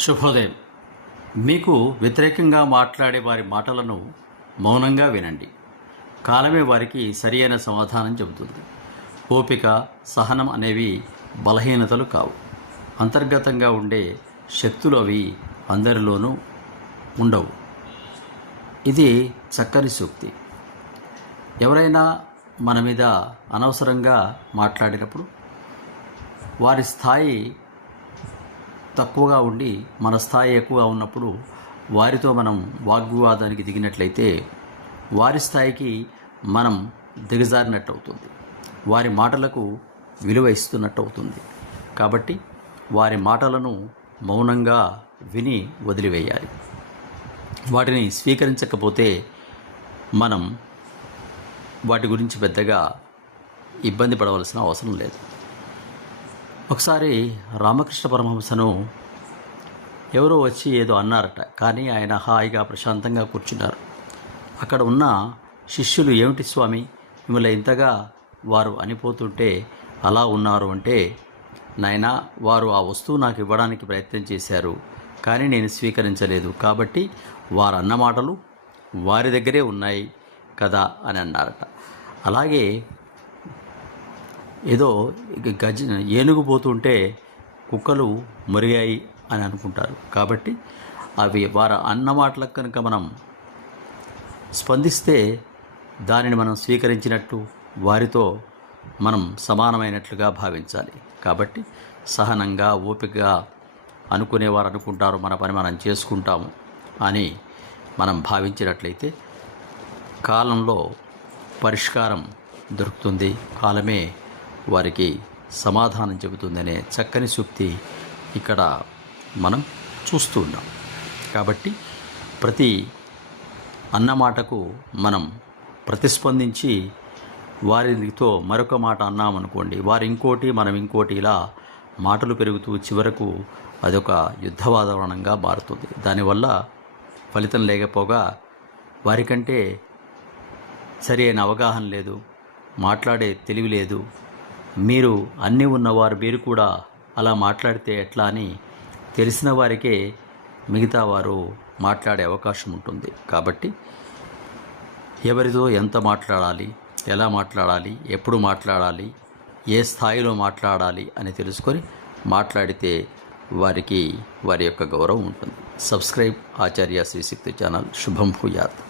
శుభోదయం. మీకు వ్యతిరేకంగా మాట్లాడే వారి మాటలను మౌనంగా వినండి. కాలమే వారికి సరి అయిన సమాధానం చెబుతుంది. ఓపిక, సహనం అనేవి బలహీనతలు కావు. అంతర్గతంగా ఉండే శక్తులు అవి అందరిలోనూ ఉండవు. ఇది చక్కని సూక్తి. ఎవరైనా మన మీద అనవసరంగా మాట్లాడినప్పుడు వారి స్థాయి తక్కువగా ఉండి మన స్థాయి ఎక్కువగా ఉన్నప్పుడు వారితో మనం వాగ్వివాదానికి దిగినట్లయితే వారి స్థాయికి మనం దిగజారినట్టు అవుతుంది. వారి మాటలకు విలువ ఇస్తున్నట్టు అవుతుంది. కాబట్టి వారి మాటలను మౌనంగా విని వదిలివేయాలి. వాటిని స్వీకరించకపోతే మనం వాటి గురించి పెద్దగా ఇబ్బంది పడవలసిన అవసరం లేదు. ఒకసారి రామకృష్ణ పరమహంసను ఎవరో వచ్చి ఏదో అన్నారట. కానీ ఆయన హాయిగా ప్రశాంతంగా కూర్చున్నారు. అక్కడ ఉన్న శిష్యులు, ఏమిటి స్వామి మిమ్మల్ని ఇంతగా వారు అనిపోతుంటే అలా ఉన్నారు అంటే, నాయనా, వారు ఆ వస్తువు నాకు ఇవ్వడానికి ప్రయత్నం చేశారు, కానీ నేను స్వీకరించలేదు. కాబట్టి వారు అన్న మాటలు వారి దగ్గరే ఉన్నాయి కదా అని అన్నారట. అలాగే ఏదో ఏనుగు పోతుంటే కుక్కలు మురిగాయి అని అనుకుంటారు. కాబట్టి అవి వారు అన్న మాటలకు కనుక మనం స్పందిస్తే దానిని మనం స్వీకరించినట్టు, వారితో మనం సమానమైనట్లుగా భావించాలి. కాబట్టి సహనంగా, ఓపికగా అనుకునేవారు అనుకుంటారు, మన పని మనం చేసుకుంటాము అని మనం భావించినట్లయితే కాలంలో పరిష్కారం దొరుకుతుంది. కాలమే వారికి సమాధానం చెబుతుందనే చక్కని సూక్తి ఇక్కడ మనం చూస్తూ ఉన్నాం. కాబట్టి ప్రతి అన్నమాటకు మనం ప్రతిస్పందించి వారితో మరొక మాట అన్నామనుకోండి, వారు ఇంకోటి మనం ఇంకోటి, ఇలా మాటలు పెరుగుతూ చివరకు అదొక యుద్ధ వాతావరణంగా మారుతుంది. దానివల్ల ఫలితం లేకపోగా వారికంటే సరి అయిన అవగాహన లేదు, మాట్లాడే తెలివి లేదు. మీరు అన్నీ ఉన్నవారు మీరు కూడా అలా మాట్లాడితే ఎట్లా అని తెలిసిన వారికే మిగతా వారు మాట్లాడే అవకాశం ఉంటుంది. కాబట్టి ఎవరితో ఎంత మాట్లాడాలి, ఎలా మాట్లాడాలి, ఎప్పుడు మాట్లాడాలి, ఏ స్థాయిలో మాట్లాడాలి అని తెలుసుకొని మాట్లాడితే వారికి వారి యొక్క గౌరవం ఉంటుంది. సబ్స్క్రైబ్ ఆచార్య శ్రీశక్తి ఛానల్. శుభం భూయాత్.